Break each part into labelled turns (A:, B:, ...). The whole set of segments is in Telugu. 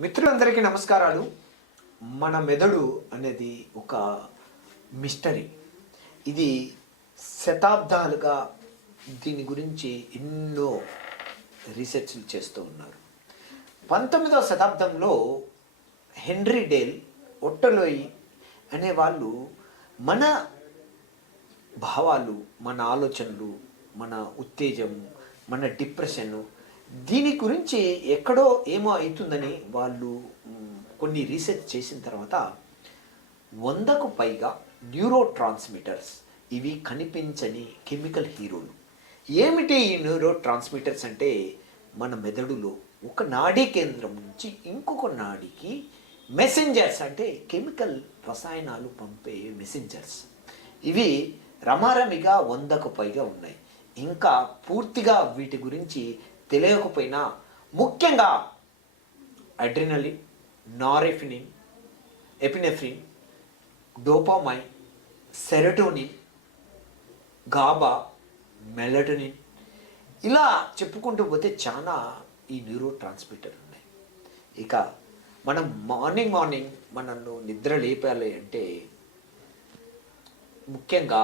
A: మిత్రులందరికీ నమస్కారాలు. మన మెదడు అనేది ఒక మిస్టరీ. ఇది శతాబ్దాలుగా దీని గురించి ఎన్నో రీసెర్చ్లు చేస్తూ ఉన్నారు. పంతొమ్మిదవ శతాబ్దంలో హెన్రీ డేల్ ఒట్టలోయి అనే వాళ్ళు మన భావాలు మన ఆలోచనలు మన ఉత్తేజము మన డిప్రెషన్ దీని గురించి ఎక్కడో ఏమో అవుతుందని వాళ్ళు కొన్ని రీసెర్చ్ చేసిన తర్వాత వందకు పైగా న్యూరో ట్రాన్స్మిటర్స్ ఇవి కనిపించని కెమికల్ హీరోలు. ఏమిటి ఈ న్యూరో ట్రాన్స్మిటర్స్ అంటే? మన మెదడులో ఒక నాడీ కేంద్రం నుంచి ఇంకొక నాడికి మెసెంజర్స్ అంటే కెమికల్ రసాయనాలు పంపే మెసెంజర్స్ ఇవి రమారమిగా వందకు పైగా ఉన్నాయి. ఇంకా పూర్తిగా వీటి గురించి తెలియకపోయినా ముఖ్యంగా adrenaline norepinephrine epinephrine dopamine serotonin GABA melatonin ఇలా చెప్పుకుంటూ పోతే చాలా ఈ న్యూరో ట్రాన్స్మిటర్ ఉన్నాయి. ఇక మనం మార్నింగ్ మార్నింగ్ మనల్ని నిద్ర లేపాలి అంటే ముఖ్యంగా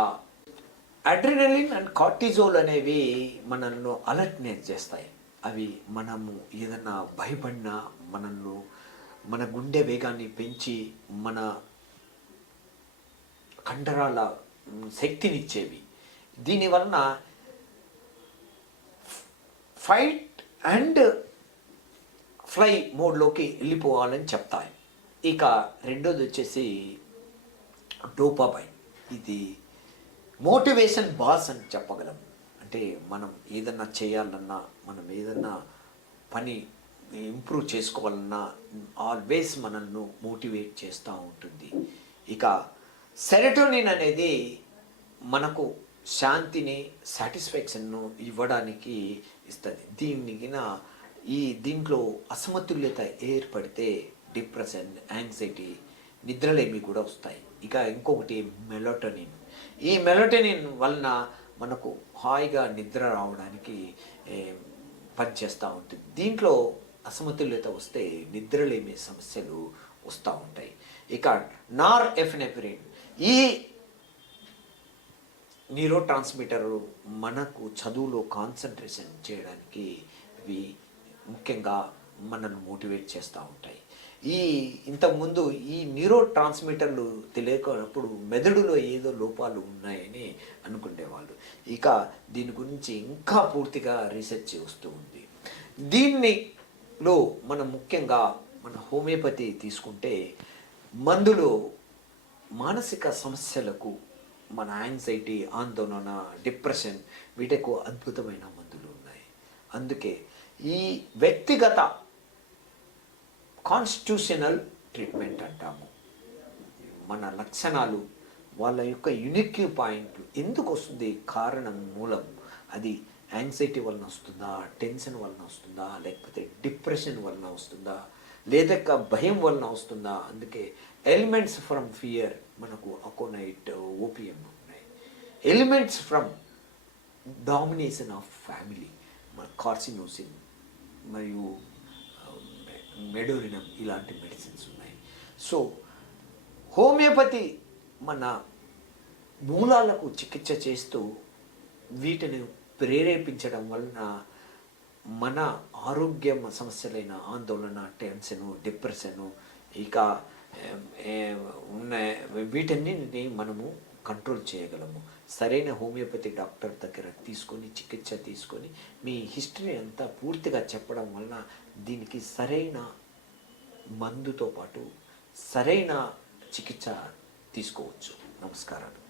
A: అడ్రినలిన్ అండ్ కార్టిజోల్ అనేవి మనల్ని అలర్ట్నెస్ చేస్తాయి. అవి మనము ఏదన్నా భయపడినా మనల్ని మన గుండె వేగాన్ని పెంచి మన కండరాల శక్తినిచ్చేవి. దీనివలన ఫైట్ అండ్ ఫ్లై మోడ్లోకి వెళ్ళిపోవాలని చెప్తాయి. ఇక రెండోది వచ్చేసి డోపాబైన్ ఇది మోటివేషన్ బాస్ అని చెప్పగలం. అంటే మనం ఏదన్నా చేయాలన్నా మనం ఏదన్నా పని ఇంప్రూవ్ చేసుకోవాలన్నా ఆల్వేస్ మనల్ని మోటివేట్ చేస్తూ ఉంటుంది. ఇక సెరటోనిన్ అనేది మనకు శాంతిని సాటిస్ఫాక్షన్ను ఇవ్వడానికి ఇస్తుంది. దీనికి ఈ దీంట్లో అసమతుల్యత ఏర్పడితే డిప్రెషన్ యాంగ్జైటీ నిద్రలేమి కూడా వస్తాయి. ఇక ఇంకొకటి మెలోటోనిన్. ఈ మెలోటోనిన్ వలన మనకు హాయిగా నిద్ర రావడానికి పనిచేస్తూ ఉంటుంది. దీంట్లో అసమతుల్యత వస్తే నిద్రలేమి సమస్యలు వస్తూ ఉంటాయి. ఇక నార్ ఎఫినెఫ్రిన్ ఈ న్యూరో ట్రాన్స్మిటర్ మనకు చదువులో కాన్సన్ట్రేషన్ చేయడానికి ఇవి ముఖ్యంగా మనల్ని మోటివేట్ చేస్తూ ఉంటాయి. ఈ ఇంతకుముందు ఈ న్యూరో ట్రాన్స్మిటర్లు తెలియకప్పుడు మెదడులో ఏదో లోపాలు ఉన్నాయని అనుకునేవాళ్ళు. ఇక దీని గురించి ఇంకా పూర్తిగా రీసెర్చ్ వస్తూ ఉంది. దీన్నిలో మనం ముఖ్యంగా మన హోమియోపతి తీసుకుంటే మందులో మానసిక సమస్యలకు మన యాంగ్జైటీ ఆందోళన డిప్రెషన్ వీటకు అద్భుతమైన మందులు ఉన్నాయి. అందుకే ఈ వ్యక్తిగత కాన్స్టిట్యూషనల్ ట్రీట్మెంట్ అంటాము. మన లక్షణాలు వాళ్ళ యొక్క యునిక్ పాయింట్ ఎందుకు వస్తుంది? కారణం మూలం. అది యాంగ్జైటీ వలన వస్తుందా? టెన్షన్ వలన వస్తుందా? లేకపోతే డిప్రెషన్ వలన వస్తుందా? లేదక్క భయం వలన వస్తుందా? అందుకే ఎలిమెంట్స్ ఫ్రమ్ ఫియర్ మనకు అకోనైట్ ఓపియం ఉన్నాయి. Elements from domination of family మన కార్సినోసిన్ మరియు మెడోరినం ఇలాంటి మెడిసిన్స్ ఉన్నాయి. సో హోమియోపతి మన మూలాలకు చికిత్స చేస్తూ వీటిని ప్రేరేపించడం వలన మన ఆరోగ్య సమస్యలైన ఆందోళన టెన్షను డిప్రెషను ఇక ఉన్న వీటన్నిటిని మనము కంట్రోల్ చేయగలము. సరైన హోమియోపతి డాక్టర్ దగ్గర తీసుకొని చికిత్స తీసుకొని మీ హిస్టరీ అంతా పూర్తిగా చెప్పడం వలన దీనికి సరైన మందుతో పాటు సరైన చికిత్స తీసుకోవచ్చు. నమస్కారాలు.